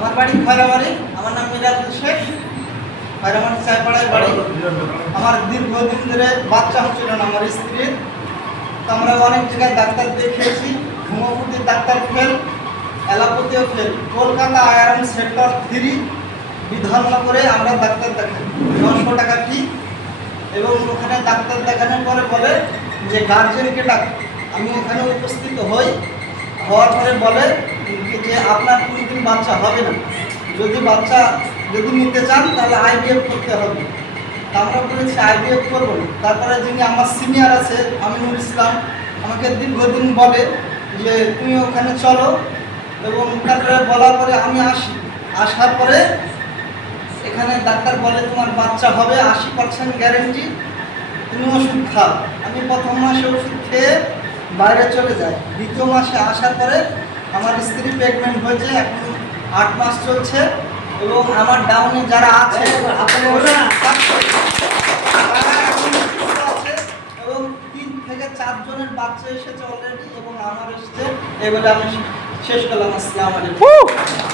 আমার বাড়ি খয়রাবাড়ি। আমার নাম মিরাজুল শেখ। খয়রাবাড়ি চায়পাড়ায় বাড়ি। আমার দীর্ঘদিন ধরে বাচ্চা হচ্ছিল না আমার স্ত্রীর। তো আমরা অনেক জায়গায় ডাক্তার দেখিয়েছি। হোমিওপ্যাথির ডাক্তার ফেল, অ্যালোপ্যাথিও ফেল। কলকাতা আয়রন সেক্টর 3 বিধাননগরে আমরা ডাক্তার দেখাই, 900 টাকা ফি। এবং ওখানে ডাক্তার দেখানোর পরে বলে যে গার্জেনকে ডাক। আমি ওখানে উপস্থিত হওয়ার পরে বলে যে আপনার কোনোদিন বাচ্চা হবে না, যদি নিতে চান তাহলে IVF করতে হবে। তা আমরা বলেছি IVF করবো না। তারপরে যিনি আমার সিনিয়র আছে আমিনুল ইসলাম, আমাকে দীর্ঘদিন বলে যে তুমি ওখানে চলো। এবং তারপরে বলার পরে আমি আসার পরে এখানে ডাক্তার বলে তোমার বাচ্চা হবে 80% গ্যারেন্টি, তুমি ওষুধ খাও। আমি প্রথম মাসে ওষুধ খেয়ে বাইরে চলে যাই। দ্বিতীয় মাসে আসার পরে আমার স্ত্রী প্রেগনেন্ট হয়েছে, এখন 8 মাস চলছে। এবং আমার ডাউনে যারা আছে এবং 3 থেকে 4 জনের বাচ্চা এসেছে অলরেডি এবং আমার এসেছে। এবারে আমি শেষ করলাম। আসসালামু আলাইকুম।